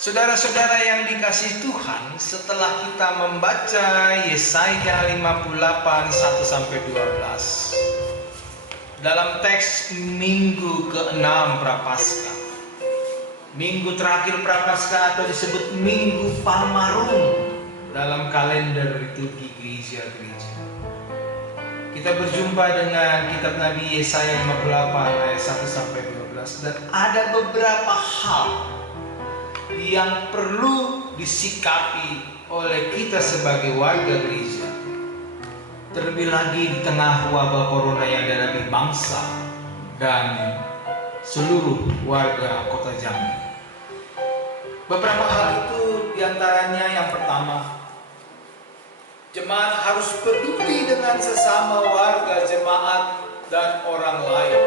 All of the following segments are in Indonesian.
Saudara-saudara yang dikasihi Tuhan, setelah kita membaca Yesaya 58 1-12 dalam teks minggu ke-6 Prapaskah, minggu terakhir Prapaskah atau disebut Minggu Palmarum dalam kalender liturgi gereja-gereja, kita berjumpa dengan kitab Nabi Yesaya 58 ayat 1-12, dan ada beberapa hal yang perlu disikapi oleh kita sebagai warga gereja, terlebih lagi di tengah wabah corona yang ada di bangsa dan seluruh warga kota Jambi. Beberapa hal itu diantaranya, yang pertama, jemaat harus peduli dengan sesama warga jemaat dan orang lain.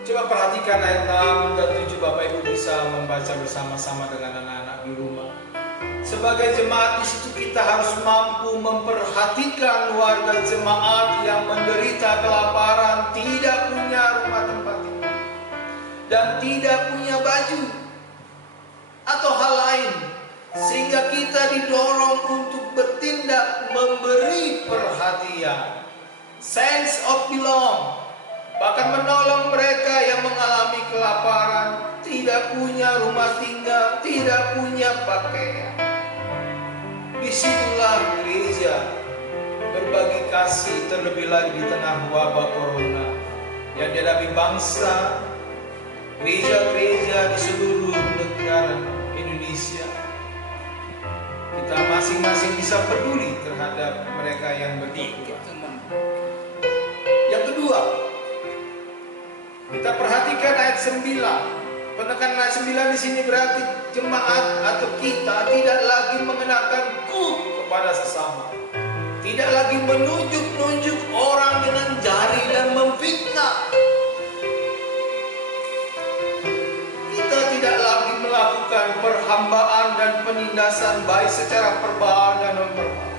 Coba perhatikan ayat 6 dan 7, Bapak Ibu bisa membaca bersama-sama dengan anak-anak di rumah. Sebagai jemaat di situ kita harus mampu memperhatikan warga jemaat yang menderita kelaparan, tidak punya rumah tempat tinggal, dan tidak punya baju atau hal lain, sehingga kita didorong untuk bertindak memberi perhatian, sense of belong, bahkan menolong mereka yang mengalami kelaparan, tidak punya rumah tinggal, tidak punya pakaian. Disitulah gereja berbagi kasih, terlebih lagi di tengah wabah corona yang dihadapi bangsa, gereja-gereja di seluruh negara Indonesia. Kita masing-masing bisa peduli terhadap mereka yang berkebutuhan. Yang kedua, kita perhatikan ayat 9. Penekanan ayat 9 di sini berarti jemaat atau kita tidak lagi mengenakan kuk kepada sesama, tidak lagi menunjuk-nunjuk orang dengan jari dan memfitnah. Kita tidak lagi melakukan perhambaan dan penindasan baik secara verbal dan non-verbal.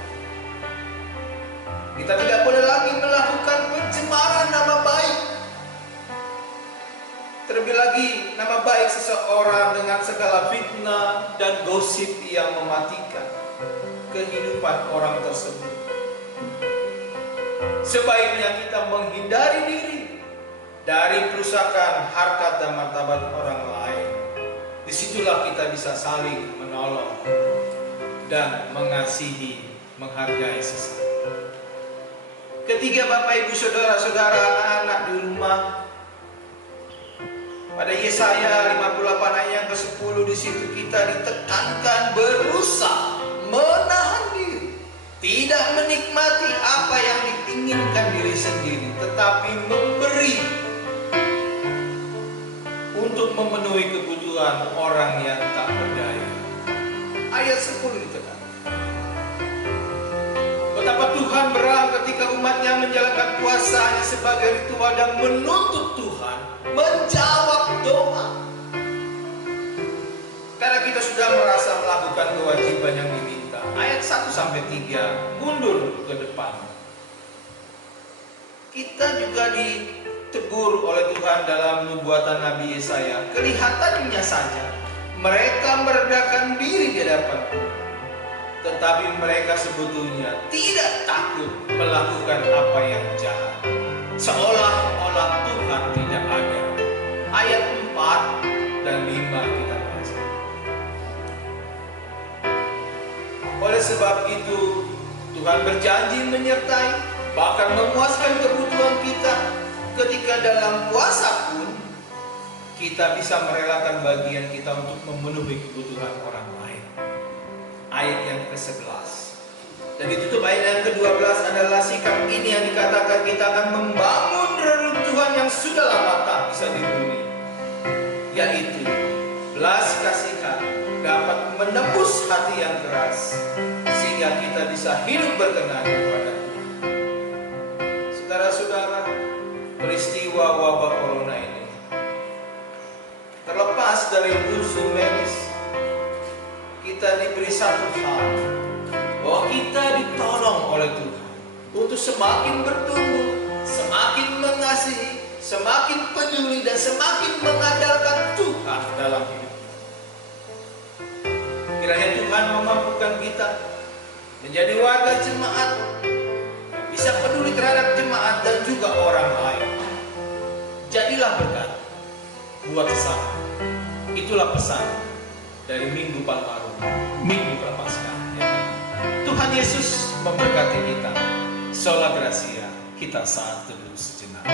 Kita tidak boleh lagi melakukan pencemaran nama baik, terlebih lagi nama baik seseorang dengan segala fitnah dan gosip yang mematikan kehidupan orang tersebut. Sebaiknya kita menghindari diri dari perusakan harkat dan martabat orang lain. Disitulah kita bisa saling menolong dan mengasihi, menghargai sesama. Ketiga, Bapak Ibu Saudara-saudara, anak-anak di rumah, pada Yesaya 58 ayat yang ke-10 di situ kita ditekankan berusaha menahan diri, tidak menikmati apa yang diinginkan diri sendiri, tetapi memberi untuk memenuhi kebutuhan orang yang tak berdaya. Ayat 10 ditekan. Betapa Tuhan berang ketika umatnya menjalankan puasanya sebagai ritual dan menuntut Tuhan menjawab doa. Karena kita sudah merasa melakukan kewajiban yang diminta. Ayat 1-3 mundur ke depan. Kita juga ditegur oleh Tuhan dalam nubuatan Nabi Yesaya. Kelihatannya saja mereka meredakan diri di hadapan Tuhan, tetapi mereka sebetulnya tidak takut melakukan apa yang jahat, seolah-olah Tuhan tidak ada. Ayat 4 dan 5 kita baca. Oleh sebab itu Tuhan berjanji menyertai, bahkan memuaskan kebutuhan kita. Ketika dalam puasa pun kita bisa merelakan bagian kita untuk memenuhi kebutuhan orang lain. Ayat yang ke-11. Dan ditutup ayat yang ke-12 adalah sikap ini yang dikatakan kita akan membangun reruntuhan yang sudah lama tak bisa dihuni, yaitu belas kasihan dapat menembus hati yang keras, sehingga kita bisa hidup berkenan kepada Tuhan. Saudara-saudara, peristiwa wabah corona ini, terlepas dari unsur medis, kita diberi satu hal, bahwa kita ditolong oleh Tuhan untuk semakin bertumbuh, semakin mengasihi, semakin peduli, dan semakin mengandalkan Tuhan dalam hidup. Kiranya Tuhan memampukan kita menjadi warga jemaat yang bisa peduli terhadap jemaat dan juga orang lain. Jadilah berkat buat sesama. Itulah pesan dari Minggu Palmarum, Minggu Prapaskah. Ya. Tuhan Yesus memberkati kita. Sola Gracia, kita saat teduh sejenak.